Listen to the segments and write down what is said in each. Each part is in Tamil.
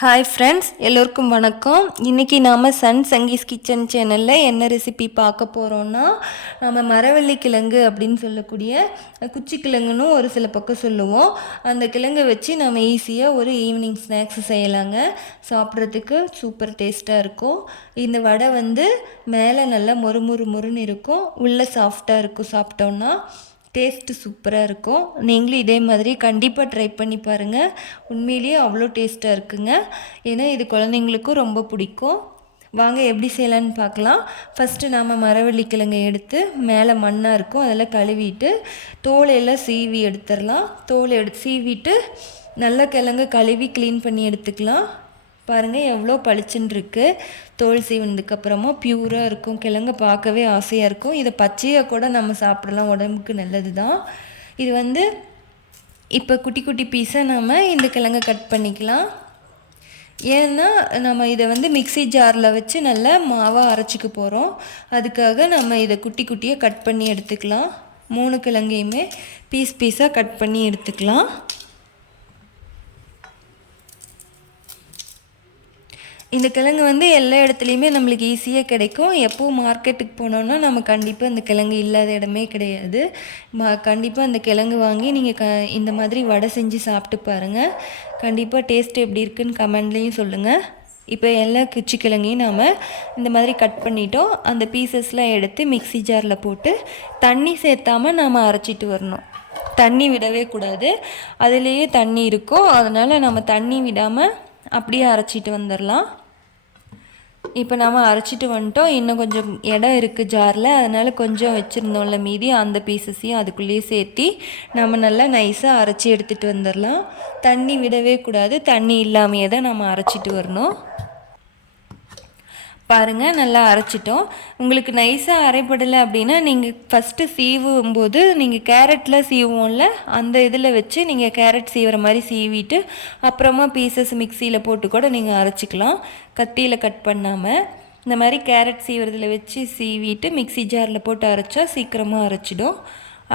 ஹாய் ஃப்ரெண்ட்ஸ், எல்லோருக்கும் வணக்கம். இன்றைக்கி நாம் சன் சங்கீஸ் கிச்சன் சேனலில் என்ன ரெசிபி பார்க்க போகிறோன்னா, நம்ம மரவள்ளி கிழங்கு அப்படின்னு சொல்லக்கூடிய குச்சி கிழங்குன்னு ஒரு சில பக்கம் சொல்லுவோம். அந்த கிழங்கை வச்சு நம்ம ஈஸியாக ஒரு ஈவினிங் ஸ்நாக்ஸ் செய்யலாங்க. சாப்பிட்றதுக்கு சூப்பர் டேஸ்ட்டாக இருக்கும். இந்த வடை மேலே நல்லா மொறுன்னு இருக்கும், உள்ளே சாஃப்டாக இருக்கும். சாப்பிட்டோன்னா டேஸ்ட்டு சூப்பராக இருக்கும். நீங்களும் இதே மாதிரி கண்டிப்பாக ட்ரை பண்ணி பாருங்கள். உண்மையிலேயே அவ்வளோ டேஸ்ட்டாக இருக்குங்க. ஏன்னா இது குழந்தைங்களுக்கும் ரொம்ப பிடிக்கும். வாங்க எப்படி செய்யலான்னு பார்க்கலாம். ஃபஸ்ட்டு நாம் மரவள்ளி கிழங்கை எடுத்து மேலே மண்ணாக இருக்கும் அதெல்லாம் கழுவிட்டு தோலையெல்லாம் சீவி எடுத்துடலாம். சீவிட்டு நல்லா கிழங்கு கழுவி க்ளீன் பண்ணி எடுத்துக்கலாம். பாருங்கள் எவ்வளோ பளிச்சுன்னு இருக்குது. தோல் சீவினதுக்கப்புறமா ப்யூராக இருக்கும். கிழங்கு பார்க்கவே ஆசையாக இருக்கும். இதை பச்சையாக கூட நம்ம சாப்பிடலாம், உடம்புக்கு நல்லது தான். இது இப்போ குட்டி குட்டி பீஸாக நம்ம இந்த கிழங்கை கட் பண்ணிக்கலாம். ஏன்னா நம்ம இதை மிக்ஸி ஜாரில் வச்சு நல்லா மாவாக அரைச்சிக்க போகிறோம். அதுக்காக நம்ம இதை குட்டி குட்டியாக கட் பண்ணி எடுத்துக்கலாம். 3 கிழங்கையுமே பீஸாக கட் பண்ணி எடுத்துக்கலாம். இந்த கிழங்கு எல்லா இடத்துலையுமே நம்மளுக்கு ஈஸியாக கிடைக்கும். எப்போவும் மார்க்கெட்டுக்கு போனோன்னா நம்ம கண்டிப்பாக இந்த கிழங்கு இல்லாத இடமே கிடையாது. கண்டிப்பாக அந்த கிழங்கு வாங்கி நீங்கள் இந்த மாதிரி வடை செஞ்சு சாப்பிட்டு பாருங்கள். கண்டிப்பாக டேஸ்ட் எப்படி இருக்குன்னு கமெண்ட்லேயும் சொல்லுங்கள். இப்போ எல்லா குச்சி கிழங்கையும் நாம் இந்த மாதிரி கட் பண்ணிட்டோம். அந்த பீசஸ்லாம் எடுத்து மிக்ஸி ஜாரில் போட்டு தண்ணி சேர்த்தாமல் நாம் அரைச்சிட்டு வரணும். தண்ணி விடவே கூடாது, அதுலேயே தண்ணி இருக்கும். அதனால் நம்ம தண்ணி விடாமல் அப்படியே அரைச்சிட்டு வந்துடலாம். இப்போ நாம் அரைச்சிட்டு வந்துட்டோம். இன்னும் கொஞ்சம் இடம் இருக்குது ஜாரில், அதனால் கொஞ்சம் வச்சுருந்தோம்ல மீதி, அந்த பீசஸையும் அதுக்குள்ளேயே சேர்த்தி நம்ம நல்லா நைஸாக அரைச்சி எடுத்துகிட்டு வந்துடலாம். தண்ணி விடவே கூடாது, தண்ணி இல்லாமையே தான் நம்ம அரைச்சிட்டு வரணும். பாருங்கள் நல்லா அரைச்சிட்டோம். உங்களுக்கு நைஸாக அரைப்படலை அப்படின்னா நீங்கள் ஃபஸ்ட்டு சீவும்போது நீங்கள் கேரட்டில் சீவுவோம்ல, அந்த இதில் வச்சு நீங்கள் கேரட் சீவுற மாதிரி சீவிட்டு அப்புறமா பீசஸ் மிக்சியில் போட்டு கூட நீங்கள் அரைச்சிக்கலாம். கத்தியில் கட் பண்ணாமல் இந்த மாதிரி கேரட் சீவுறதில் வச்சு சீவிட்டு மிக்ஸி ஜாரில் போட்டு அரைச்சா சீக்கிரமாக அரைச்சிடும்.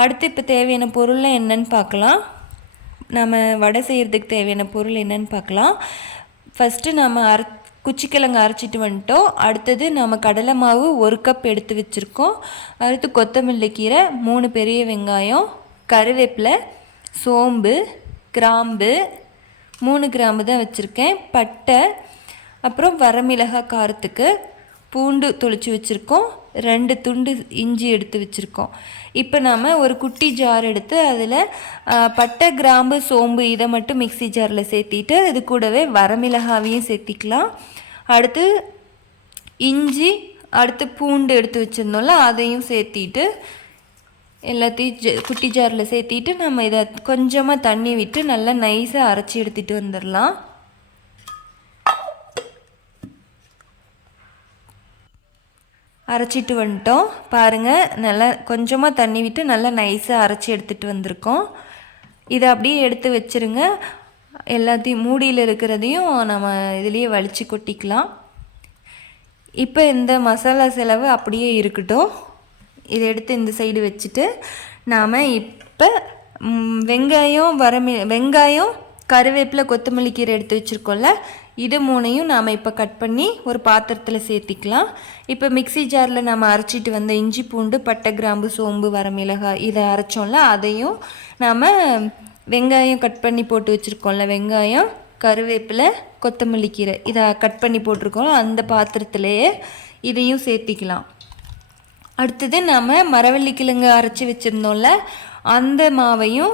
அடுத்து இப்போ தேவையான பொருள்லாம் என்னென்னு பார்க்கலாம். நம்ம வடை செய்கிறதுக்கு தேவையான பொருள் என்னென்னு பார்க்கலாம். ஃபஸ்ட்டு நம்ம குச்சிக்கிழங்கு அரைச்சிட்டு வந்துட்டோம். அடுத்தது நம்ம கடலை மாவு 1 கப் எடுத்து வச்சுருக்கோம். அடுத்து கொத்தமல்லி கீரை, 3 பெரிய வெங்காயம், கருவேப்பிலை, சோம்பு, கிராம்பு 3 கிராம்பு தான் வச்சுருக்கேன், பட்டை, அப்புறம் வரமிளகாய் காரத்துக்கு, பூண்டு தொளிச்சு வச்சுருக்கோம், 2 துண்டு இஞ்சி எடுத்து வச்சுருக்கோம். இப்போ நாம் ஒரு குட்டி ஜார் எடுத்து அதில் பட்டை, கிராம்பு, சோம்பு இதை மட்டும் மிக்ஸி ஜாரில் சேர்த்திட்டு இது கூடவே வரமிளகாவையும் சேர்த்திக்கலாம். அடுத்து இஞ்சி, அடுத்து பூண்டு எடுத்து வச்சுருந்தோம்ல அதையும் சேர்த்திட்டு எல்லாத்தையும் குட்டி ஜாரில் சேர்த்திட்டு நம்ம இதை கொஞ்சமாக தண்ணி விட்டு நல்லா நைஸாக அரைச்சி எடுத்துகிட்டு வந்துடலாம். அரைச்சிட்டு வந்துட்டோம். பாருங்கள் நல்லா கொஞ்சமாக தண்ணி விட்டு நல்லா நைஸாக அரைச்சி எடுத்துகிட்டு வந்திருக்கோம். இதை அப்படியே எடுத்து வச்சுருங்க. எல்லாத்தையும் மூடியில் இருக்கிறதையும் நம்ம இதுலேயே வலித்து கொட்டிக்கலாம். இப்போ இந்த மசாலா செலவு அப்படியே இருக்கட்டும். இதை எடுத்து இந்த சைடு வச்சுட்டு நாம் இப்போ வெங்காயம், கருவேப்பிலை, கொத்தமல்லி கீரை எடுத்து வச்சுருக்கோம்ல, இது 3ஐயும் நாம் இப்போ கட் பண்ணி ஒரு பாத்திரத்தில் சேர்த்திக்கலாம். இப்போ மிக்ஸி ஜாரில் நம்ம அரைச்சிட்டு வந்த இஞ்சி, பூண்டு, பட்டை, கிராம்பு, சோம்பு, வரமிளகாய் இதை அரைச்சோம்ல அதையும் நாம் வெங்காயம் கட் பண்ணி போட்டு வச்சுருக்கோம்ல, வெங்காயம், கருவேப்பிலை, கொத்தமல்லி கீரை இதை கட் பண்ணி போட்டிருக்கோம் அந்த பாத்திரத்துலேயே இதையும் சேர்த்திக்கலாம். அடுத்தது நம்ம மரவள்ளி கிழங்கு அரைச்சி வச்சுருந்தோம்ல அந்த மாவையும்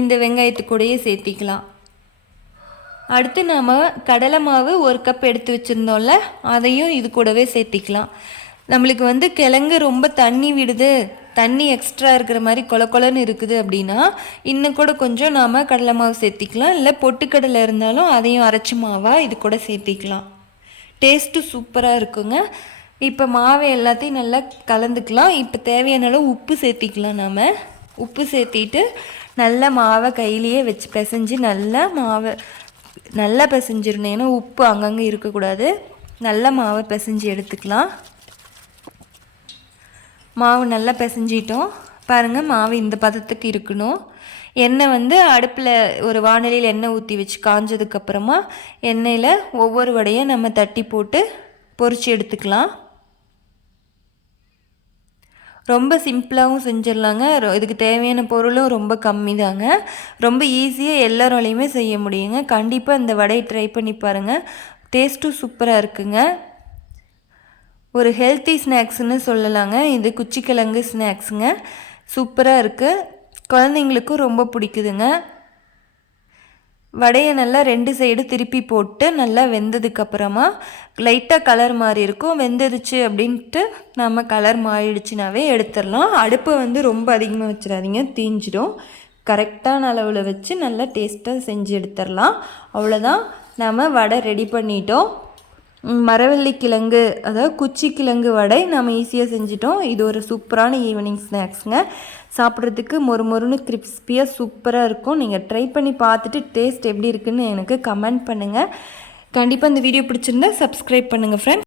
இந்த வெங்காயத்துக்கூடையே சேர்த்திக்கலாம். அடுத்து நாம் கடலை மாவு 1 கப் எடுத்து வச்சுருந்தோம்ல அதையும் இது கூடவே சேர்த்திக்கலாம். நம்மளுக்கு கிழங்கு ரொம்ப தண்ணி விடுது, தண்ணி எக்ஸ்ட்ரா இருக்கிற மாதிரி கொலன்னு இருக்குது அப்படின்னா இன்னும் கூட கொஞ்சம் நாம் கடலை மாவு சேர்த்திக்கலாம். இல்லை பொட்டுக்கடலை இருந்தாலும் அதையும் அரைச்சி மாவாக இது கூட சேர்த்திக்கலாம். டேஸ்ட்டு சூப்பராக இருக்குங்க. இப்போ மாவை எல்லாத்தையும் நல்லா கலந்துக்கலாம். இப்போ தேவையான அளவு உப்பு சேர்த்திக்கலாம். நாம் உப்பு சேர்த்திட்டு நல்லா மாவை கையிலேயே வச்சு பிசைஞ்சு நல்லா பிசைஞ்சிடணும். ஏன்னா உப்பு அங்கங்கே இருக்கக்கூடாது. நல்லா மாவை பிசைஞ்சு எடுத்துக்கலாம். மாவு நல்லா பிசைஞ்சிட்டோம். பாருங்கள் மாவு இந்த பதத்துக்கு இருக்கணும். எண்ணெய் வந்து அடுப்பில் ஒரு வாணலியில் எண்ணெய் ஊற்றி வச்சு காஞ்சதுக்கப்புறமா எண்ணெயில் ஒவ்வொரு வடையும் நம்ம தட்டி போட்டு பொரித்து எடுத்துக்கலாம். ரொம்ப சிம்பிளாகவும் செஞ்சிடலாங்க. இதுக்கு தேவையான பொருளும் ரொம்ப கம்மி தாங்க. ரொம்ப ஈஸியாக எல்லாராலையுமே செய்ய முடியுங்க. கண்டிப்பாக இந்த வடையை ட்ரை பண்ணி பாருங்கள். டேஸ்ட்டும் சூப்பராக இருக்குங்க. ஒரு ஹெல்த்தி ஸ்நாக்ஸ்னு சொல்லலாங்க. இது குச்சிக்கிழங்கு ஸ்நாக்ஸுங்க. சூப்பராக இருக்குது. குழந்தைங்களுக்கும் ரொம்ப பிடிக்குதுங்க. வடையை நல்லா 2 சைடு திருப்பி போட்டு நல்லா வெந்ததுக்கப்புறமா லைட்டாக கலர் மாறி இருக்கும். வெந்துடுச்சு அப்படின்ட்டு நம்ம கலர் மாறிடுச்சுனாவே எடுத்துடலாம். அடுப்பை வந்து ரொம்ப அதிகமாக வச்சிடாதீங்க, தீஞ்சிடும். கரெக்டான அளவில் வச்சு நல்லா டேஸ்ட்டாக செஞ்சு எடுத்துடலாம். அவ்வளோதான், நம்ம வடை ரெடி பண்ணிட்டோம். மரவள்ளி கிழங்கு, அதாவது குச்சி கிழங்கு வடை நம்ம ஈஸியாக செஞ்சிட்டோம். இது ஒரு சூப்பரான ஈவினிங் ஸ்நாக்ஸுங்க. சாப்பிட்றதுக்கு மொறுமொறுன்னு கிரிஸ்பியாக சூப்பராக இருக்கும். நீங்கள் ட்ரை பண்ணி பார்த்துட்டு டேஸ்ட் எப்படி இருக்குன்னு எனக்கு கமெண்ட் பண்ணுங்கள். கண்டிப்பாக இந்த வீடியோ பிடிச்சிருந்தா சப்ஸ்கிரைப் பண்ணுங்கள் ஃப்ரெண்ட்ஸ்.